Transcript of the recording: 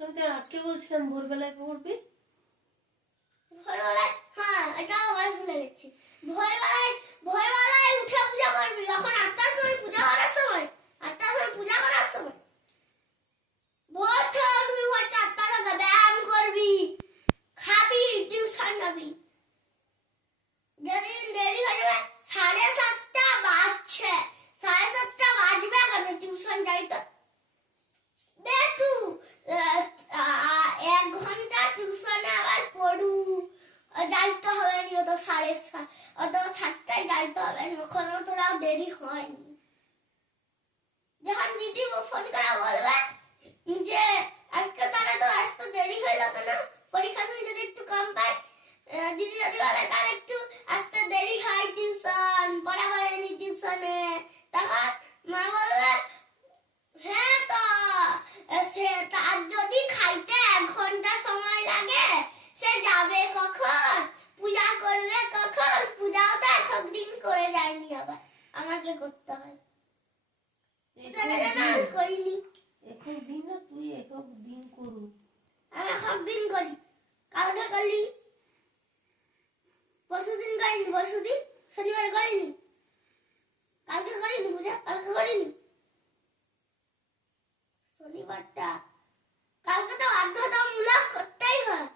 তোকে আজকে বলছিলাম ভোরবেলায় পড়বি। ভোরবেলায়, হ্যাঁ এটাও আবার ভুলে গেছি। ভোরবেলায় উঠে পূজা করবি। এখন 8টার সময় পূজা করার সময়, 8টার সময় পূজা করার সময় ভোর থেকে উঠবি, ভোর 4টা থেকে ব্যায়াম করবি, খাবি, টিউশন যাবি। যেদিন দেরি হয়ে যাবে, 7:30 বাজছে, 7:30 বাজবে কেন? টিউশন যাইতে বেটু 1 ঘন্টা টিউশনে আবার পড়ু, যাইতে হবে নি। অত 7:30টায় যাইতে হবে না, ওখানে তোরা দেরি হয়নি। যখন দিদি ফোন করে বলবে যে আজকে তারা তো আসতে দেরি হইল কেন, পরীক্ষার সময় যদি একটু কম পাই, দিদি যদি বলে তার একটু আসতে দেরি হয় টিউশন পড়া করেনি টিউশনে, তখন মা বলবে হ্যাঁ তো সে তার যদি খাইতে 1 ঘন্টা সময় লাগে, সে যাবে কখন, পূজা করবে কখন? পূজাও তো একদিন করে যায়নি, আবার আমাকে করতে হয়। করিনি একক দিন না, তুই একক দিন করু। আমি একদিন করি, কালকে করলি, পরশুদিন করিনি, পরশুদিন শনিবার করিনি, কালকে করিনি পূজা, কালকে করিনি, শনিবারটা কালকে তো বাধ্যতামূলক করতেই হয়।